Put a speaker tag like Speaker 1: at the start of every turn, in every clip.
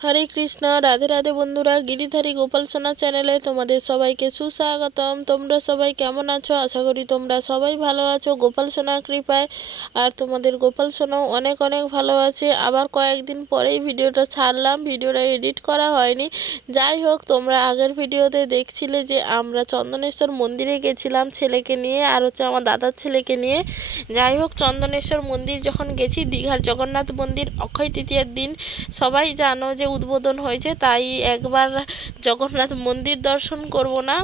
Speaker 1: হরে কৃষ্ণ, রাধে রাধে বন্ধুরা, গিরিধারী গোপাল সোনা চ্যানেলে তোমাদের সবাইকে সুস্বাগতম। তোমরা সবাই কেমন আছো? আশা করি তোমরা সবাই ভালো আছো। গোপাল সোনার কৃপায় আর তোমাদের গোপাল সোনাও অনেক অনেক ভালো আছে। আবার কয়েকদিন পরেই ভিডিওটা ছাড়লাম, ভিডিওটা এডিট করা হয়নি। যাই হোক, তোমরা আগের ভিডিওতে দেখছিলে যে আমরা চন্দনেশ্বর মন্দিরে গেছিলাম ছেলেকে নিয়ে আর হচ্ছে আমার দাদার ছেলেকে নিয়ে। যাই হোক, চন্দনেশ্বর মন্দির যখন গেছি, দীঘার জগন্নাথ মন্দির, অক্ষয় তৃতীয়ার দিন, সবাই জানো যে উদ্বোধন হয়েছে তাই একবার জগন্নাথ মন্দির দর্শন করব না।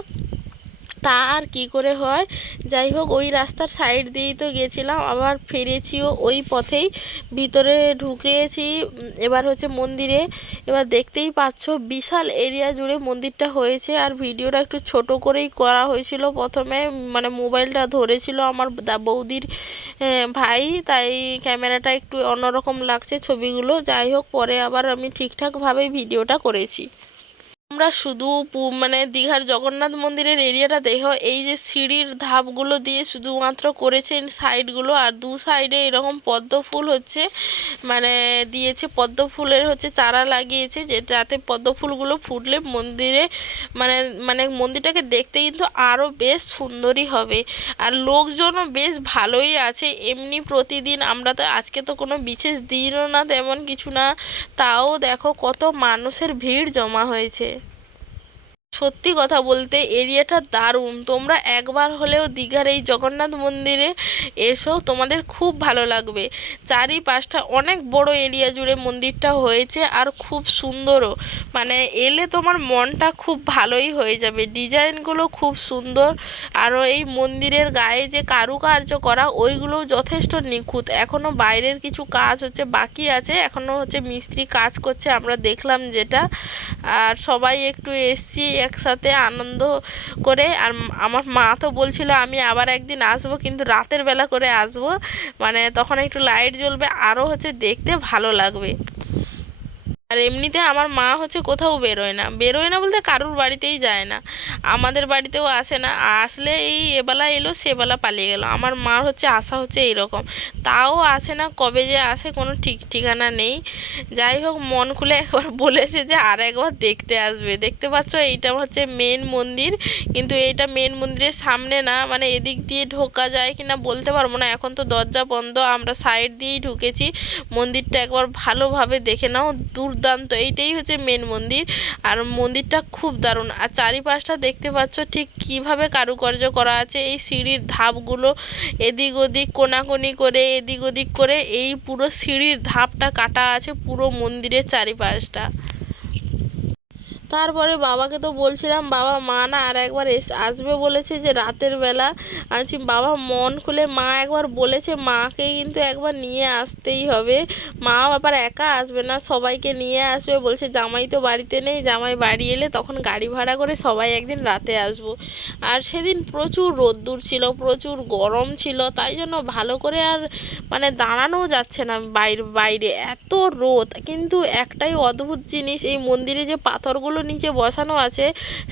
Speaker 1: তা আর কি করে হয়? যাই হোক, ওই রাস্তার সাইড দিয়েই তো গেছিলাম। আবার ফিরেছিও ওই পথেই। ভিতরে ঢুকেছি, এবার হচ্ছে মন্দিরে। এবার দেখতেই পাচ্ছ, বিশাল এরিয়া জুড়ে মন্দিরটা হয়েছে। আর ভিডিওটা একটু ছোট করেই করা হয়েছিল প্রথমে। মানে মোবাইলটা ধরেছিল আমার বৌদির ভাই। তাই ক্যামেরাটা একটু অন্যরকম লাগছে ছবিগুলো। যাই হোক, পরে আবার আমি ঠিকঠাকভাবেই ভিডিওটা করেছি। আমরা শুধু মানে দীঘার জগন্নাথ মন্দিরের এরিয়াটা দেখো। এই যে সিঁড়ির ধাপগুলো দিয়ে শুধুমাত্র করেছেন সাইডগুলো আর দু সাইডে এরকম পদ্ম ফুল হচ্ছে। মানে দিয়েছে পদ্ম ফুলের হচ্ছে চারা লাগিয়েছে, যে, যাতে পদ্ম ফুলগুলো ফুটলে মন্দিরে মানে মানে মন্দিরটাকে দেখতে কিন্তু আরও বেশ সুন্দরই হবে। আর লোকজনও বেশ ভালোই আছে। এমনি প্রতিদিন আমরা তো, আজকে তো কোনো বিশেষ দিনও না, তেমন কিছু না। তাও দেখো কত মানুষের ভিড় জমা হয়েছে। সত্যি কথা বলতে এরিয়াটা দারুণ। তোমরা একবার হলেও দীঘার এই জগন্নাথ মন্দিরে এসো, তোমাদের খুব ভালো লাগবে। চারিপাশটা অনেক বড় এরিয়া জুড়ে মন্দিরটা হয়েছে আর খুব সুন্দরও। মানে এলে তোমার মনটা খুব ভালোই হয়ে যাবে। ডিজাইনগুলো খুব সুন্দর। আরও এই মন্দিরের গায়ে যে কারুকার্য করা, ওইগুলোও যথেষ্ট নিখুঁত। এখনও বাইরের কিছু কাজ হচ্ছে, বাকি আছে। এখনও হচ্ছে মিস্ত্রি কাজ করছে, আমরা দেখলাম যেটা। আর সবাই একটু এসছি একসাথে আনন্দ করে, আর আমার মা তো বলছিল আমি আবার একদিন আসব, কিন্তু রাতের বেলা করে আসব। মানে তখন একটু লাইট জ্বলবে আরও হচ্ছে দেখতে ভালো লাগবে। আর এমনিতে আমার মা হচ্ছে কোথাও বেরোয় না। বেরোয় না বলতে কারুর বাড়িতেই যায় না। আমাদের বাড়িতেও আসে না। আসলে এই এবেলা এলো, সেবেলা পালিয়ে গেল। আমার মার হচ্ছে আসা হচ্ছে এইরকম। তাও আসে না, কবে যে আসে কোনো ঠিক ঠিকানা নেই। যাই হোক, মন খুলে একবার বলেছে যে আর একবার দেখতে আসবে। দেখতে পাচ্ছ, এইটা হচ্ছে মেন মন্দির। কিন্তু এইটা মেন মন্দিরের সামনে না মানে এদিক দিয়ে ঢোকা যায় কি না বলতে পারব না। এখন তো দরজা বন্ধ, আমরা সাইড দিয়েই ঢুকেছি। মন্দিরটা একবার ভালোভাবে দেখে নাও। দূর দুর্দান্ত, এইটাই হচ্ছে মেন মন্দির। আর মন্দিরটা খুব দারুণ। আর চারিপাশটা দেখতে পাচ্ছ ঠিক কীভাবে কারুকার্য করা আছে, এই সিঁড়ির ধাপগুলো এদিক ওদিক কোনাকুনি করে, এদিক ওদিক করে, এই পুরো সিঁড়ির ধাপটা কাটা আছে পুরো মন্দিরের চারিপাশটা। তারপরে বাবাকে তো বলছিলাম, বাবা, মা না আর একবার এস আসবে বলেছে যে রাতের বেলা। আছি, বাবা, মন খুলে মা একবার বলেছে মাকে কিন্তু একবার নিয়ে আসতেই হবে। মা আবার একা আসবে না, সবাইকে নিয়ে আসবে। বলছে, জামাই তো বাড়িতে নেই, জামাই বাড়ি এলে তখন গাড়ি ভাড়া করে সবাই একদিন রাতে আসব। আর সেদিন প্রচুর রোদ্দুর ছিল, প্রচুর গরম ছিল, তাই জন্য ভালো করে আর মানে দাঁড়ানোও যাচ্ছে না বাইরে বাইরে। এত রোদ, কিন্তু একটাই অদ্ভুত জিনিস, এই মন্দিরে যে পাথরগুলো পাথরগুলো নিচে বসানো আছে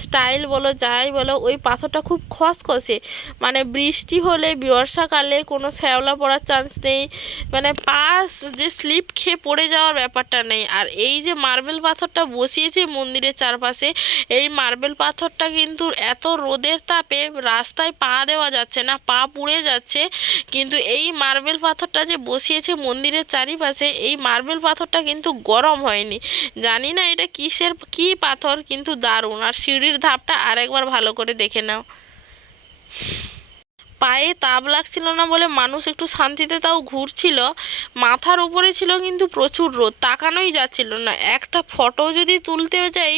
Speaker 1: স্টাইল বলো যাই বলো, ওই পাথরটা খুব খসখসে। মানে বৃষ্টি হলে, বর্ষাকালে কোনো শ্যাওলা পড়ার চান্স নেই। মানে পাশ যে স্লিপ খেয়ে পড়ে যাওয়ার ব্যাপারটা নেই। আর এই যে মার্বেল পাথরটা বসিয়েছে মন্দিরের চারপাশে, এই মার্বেল পাথরটা কিন্তু এত রোদের তাপে রাস্তায় পা দেওয়া যাচ্ছে না, পা পুড়ে যাচ্ছে। কিন্তু এই মার্বেল পাথরটা যে বসিয়েছে মন্দিরের চারিপাশে, এই মার্বেল পাথরটা কিন্তু গরম হয়নি। জানি না এটা কিসের, কী পাথর কিন্তু দারুণ। আর সিঁড়ির ধাপটা আরেকবার ভালো করে দেখে নাও। পায়ে তাপ লাগছিল না বলে মানুষ একটু শান্তিতে তাও ঘুরছিল। মাথার উপরে ছিল কিন্তু প্রচুর রোদ, তাকানোই যাচ্ছিল না। একটা ফটো যদি তুলতে যাই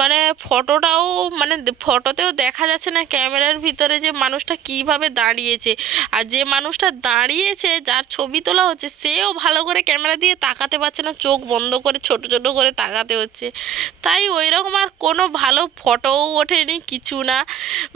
Speaker 1: মানে ফটোটাও মানে ফটোতেও দেখা যাচ্ছে না ক্যামেরার ভিতরে যে মানুষটা কীভাবে দাঁড়িয়েছে। আর যে মানুষটা দাঁড়িয়েছে, যার ছবি তোলা হচ্ছে, সেও ভালো করে ক্যামেরা দিয়ে তাকাতে পারছে না, চোখ বন্ধ করে, ছোট ছোট করে তাকাতে হচ্ছে। তাই ওই রকম আর কোনো ভালো ফটোও ওঠেনি, কিছু না।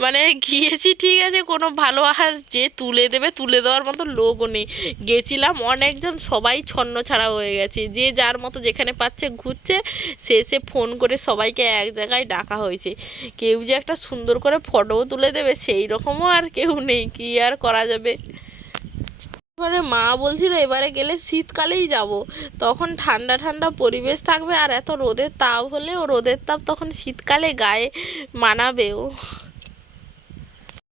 Speaker 1: মানে গিয়েছি, ঠিক আছে, কোনো ভালো আর আর যে তুলে দেবে, তুলে দেওয়ার মতো লোকও নেই। গেছিলাম অনেকজন, সবাই ছন্ন ছাড়া হয়ে গেছে। যে যার মতো যেখানে পাচ্ছে ঘুরছে, সে সে ফোন করে সবাইকে এক জায়গায় ডাকা হয়েছে। কেউ যে একটা সুন্দর করে ফটোও তুলে দেবে, সেই রকমও আর কেউ নেই। কী আর করা যাবে? এবারে মা বলছিল, এবারে গেলে শীতকালেই যাব। তখন ঠান্ডা ঠান্ডা পরিবেশ থাকবে আর এত রোদের তাপ হলে ও রোদের তাপ তখন শীতকালে গায়ে মানাবেও।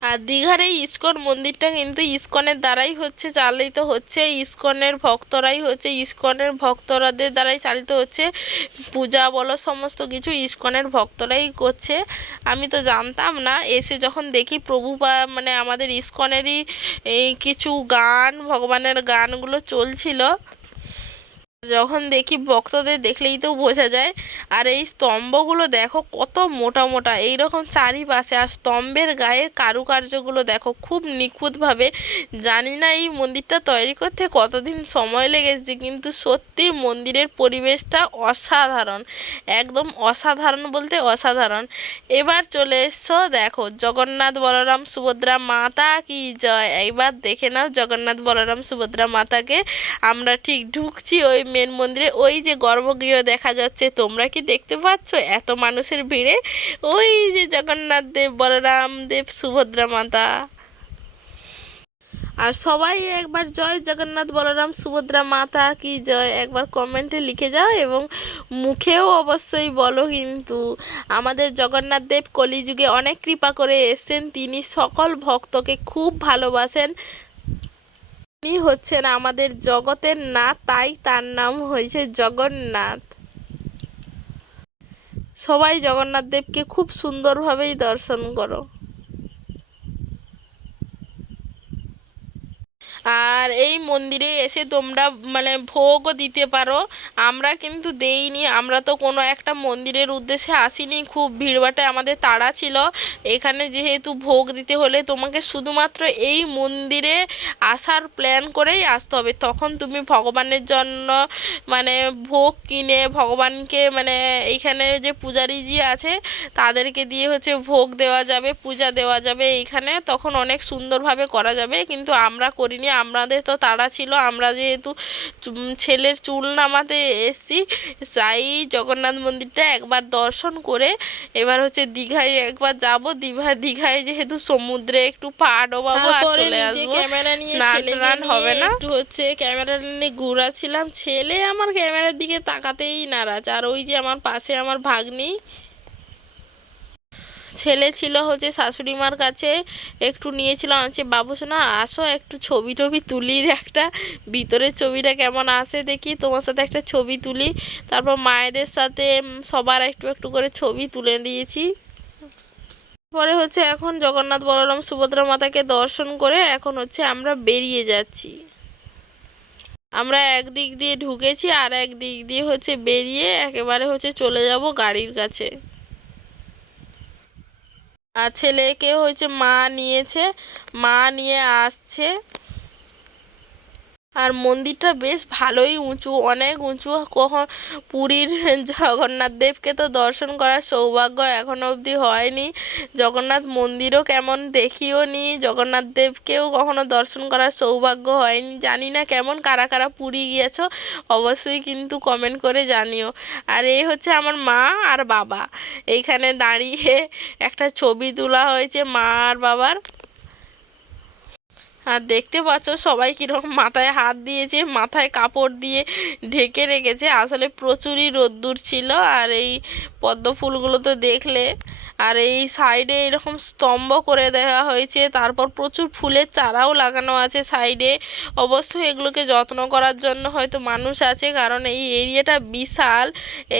Speaker 1: আর দীঘার এই ইস্কন মন্দিরটা কিন্তু ইস্কনের দ্বারাই হচ্ছে, চালিত হচ্ছে। ইস্কনের ভক্তরাই হচ্ছে, ইস্কনের ভক্তরাদের দ্বারাই চালিত হচ্ছে। পূজা, বলো, সমস্ত কিছু ইস্কনের ভক্তরাই করছে। আমি তো জানতাম না, এসে যখন দেখি প্রভু বা মানে আমাদের ইস্কনেরই কিছু গান, ভগবানের গানগুলো চলছিল। যখন দেখি ভক্তদের দেখলেই তো বোঝা যায়। আর এই স্তম্ভগুলো দেখো কত মোটা মোটা, এইরকম চারিপাশে। আর স্তম্ভের গায়ে কারুকার্যগুলো দেখো খুব নিখুঁতভাবে। জানি না এই মন্দিরটা তৈরি করতে কতদিন সময় লেগেছে, কিন্তু সত্যি মন্দিরের পরিবেশটা অসাধারণ। একদম অসাধারণ বলতে অসাধারণ। এবার চলে এসছো দেখো জগন্নাথ বলরাম সুভদ্রা মাতা কি জয়। একবার দেখে নাও জগন্নাথ বলরাম সুভদ্রা মাতাকে। আমরা ঠিক ঢুকছি ওই মেন মন্দিরে, ওই যে গর্ভগৃহ দেখা যাচ্ছে, তোমরা কি দেখতে পাচ্ছ? এত মানুষের ভিড়ে। ওই যে জগন্নাথ দেব, বলরাম দেব, সুভদ্রা মাতা। আর সবাই একবার জয় জগন্নাথ, বলরাম, সুভদ্রা মাতা কি জয় একবার কমেন্টে লিখে যাও এবং মুখেও অবশ্যই বলো কিন্তু আমাদের জগন্নাথ দেব কলিযুগে অনেক কৃপা করে এসছেন। তিনি সকল ভক্তকে খুব ভালোবাসেন। তিনি হচ্ছেন আমাদের জগতের না তাই তার নাম হয়েছে জগন্নাথ। সবাই জগন্নাথ দেবকে খুব সুন্দরভাবেই দর্শন করো। আর এই মন্দিরে এসে তোমরা মানে ভোগও দিতে পারো। আমরা কিন্তু দেইনি, আমরা তো কোনো একটা মন্দিরের উদ্দেশ্যে আসিনি। খুব ভিড়ভাট্টে আমাদের তাড়া ছিল। এখানে যেহেতু ভোগ দিতে হলে তোমাকে শুধুমাত্র এই মন্দিরে আসার প্ল্যান করেই আসতে হবে। তখন তুমি ভগবানের জন্য মানে ভোগ কিনে ভগবানকে মানে এইখানে যে পূজারীজি আছে, তাদেরকে দিয়ে হচ্ছে ভোগ দেওয়া যাবে, পূজা দেওয়া যাবে এইখানে তখন অনেক সুন্দরভাবে করা যাবে, কিন্তু আমরা করিনি। আমাদের তো তাড়া ছিল আমরা যেহেতু ছেলের চুল নামাতে এসছি তাই জগন্নাথ মন্দিরটা একবার দর্শন করে এবার হচ্ছে দীঘায় একবার যাব। দীঘা দীঘায় যেহেতু সমুদ্রে একটু পা ডোবাবো চলে আসব। ক্যামেরা নিয়ে স্নান হবে না? একটু হচ্ছে ক্যামেরা নিয়ে ঘুরাছিলাম। ছেলে আমার ক্যামেরার দিকে তাকাতেই নারাজ আর ওই যে আমার পাশে আমার ভাগ্নি ছেলে ছিল হচ্ছে শাশুড়ি মার কাছে একটু নিয়েছিলাম আছে বাবু শোনা আসো, একটু ছবি টবি তুলি, একটা ভিতরের ছবিটা কেমন আসে দেখি, তোমার সাথে একটা ছবি তুলি। তারপর মায়েদের সাথে সবার একটু একটু করে ছবি তুলে দিয়েছি। পরে হচ্ছে এখন জগন্নাথ বলরাম সুভদ্রা মাতাকে দর্শন করে এখন হচ্ছে আমরা বেরিয়ে যাচ্ছি। আমরা একদিক দিয়ে ঢুকেছি আর এক দিক দিয়ে হচ্ছে বেরিয়ে একেবারে হচ্ছে চলে যাব গাড়ির কাছে। আর ছেলেকে হয়েছে মা নিয়েছে মা নিয়ে আসছে। আর মন্দিরটা বেশ ভালোই উঁচু, অনেক উঁচু। কখন পুরীর জগন্নাথ দেবকে তো দর্শন করার সৌভাগ্য এখনও অবধি হয়নি। জগন্নাথ মন্দিরও কেমন দেখিও নি। জগন্নাথ দেবকেও কখনো দর্শন করার সৌভাগ্য হয়নি। জানি না কেমন, কারা কারা পুরী গিয়েছো, অবশ্যই কিন্তু কমেন্ট করে জানিও। আর এই হচ্ছে আমার মা আর বাবা। এইখানে দাঁড়িয়ে একটা ছবি তোলা হয়েছে মা আর বাবার। আর দেখতে পাচ্ছ সবাই কীরকম মাথায় হাত দিয়েছে মাথায় কাপড় দিয়ে ঢেকে রেখেছে। আসলে প্রচুরই রোদ্দুর ছিল আর এই পদ্ম ফুলগুলো তো দেখলে। আর এই সাইডে এরকম স্তম্ভ করে দেওয়া হয়েছে। তারপর প্রচুর ফুলের চারাও লাগানো আছে সাইডে। অবশ্যই এগুলোকে যত্ন করার জন্য হয়তো মানুষ আছে, কারণ এই এরিয়াটা বিশাল।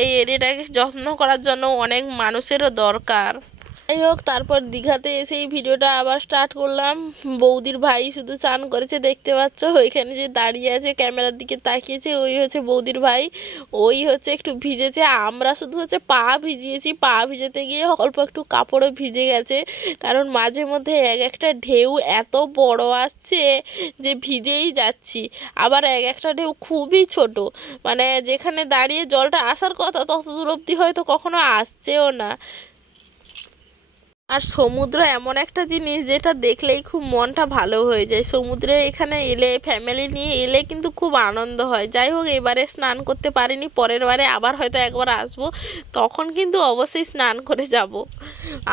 Speaker 1: এই এরিয়াটাকে যত্ন করার জন্য অনেক মানুষেরও দরকার। যাই হোক, তারপর দীঘাতে এসে এই ভিডিওটা আবার স্টার্ট করলাম। বৌদির ভাই শুধু চান করেছে, দেখতে পাচ্ছ? ওইখানে যে দাঁড়িয়ে আছে, ক্যামেরার দিকে তাকিয়েছে, ওই হচ্ছে বৌদির ভাই। ওই হচ্ছে একটু ভিজেছে, আমরা শুধু হচ্ছে পা ভিজিয়েছি। পা ভিজেতে গিয়ে অল্প একটু কাপড়ও ভিজে গেছে। কারণ মাঝে মধ্যে এক একটা ঢেউ এত বড় আসছে যে ভিজেই যাচ্ছি। আবার এক একটা ঢেউ খুবই ছোট। মানে যেখানে দাঁড়িয়ে জলটা আসার কথা তত দূর অব্দি হয়তো কখনো আসছেও না। আর সমুদ্র এমন একটা জিনিস যেটা দেখলেই খুব মনটা ভালো হয়ে যায়। সমুদ্রে এখানে এলে ফ্যামিলি নিয়ে এলে কিন্তু খুব আনন্দ হয়। যাই হোক, এবারে স্নান করতে পারিনি, পরের বারে আবার হয়তো একবার আসব। তখন কিন্তু অবশ্যই স্নান করে যাব।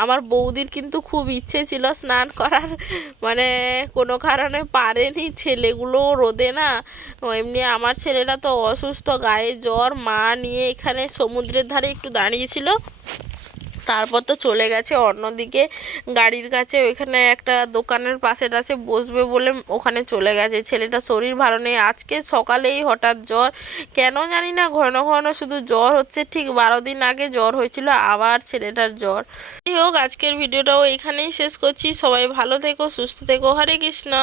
Speaker 1: আমার বৌদির কিন্তু খুব ইচ্ছে ছিল স্নান করার মানে কোনো কারণে পারেনি। ছেলেগুলো রোদে না, এমনি আমার ছেলেরা তো অসুস্থ, গায়ে জ্বর, মা নিয়ে এখানে সমুদ্রের ধারে একটু দাঁড়িয়েছিল তারপর তো চলে গেছে অন্যদিকে গাড়ির কাছে। ওইখানে একটা দোকানের পাশে টাশে বসবে বলে ওখানে চলে গেছে। ছেলেটা শরীর ভালো নেই। আজকে সকালেই হঠাৎ জ্বর। কেন জানি না, ঘন ঘন শুধু জ্বর হচ্ছে। ঠিক বারো দিন আগে জ্বর হয়েছিল, আবার ছেলেটার জ্বর। যাই হোক, আজকের ভিডিওটাও এখানেই শেষ করছি। সবাই ভালো থেকো, সুস্থ থেকো। হরে কৃষ্ণ।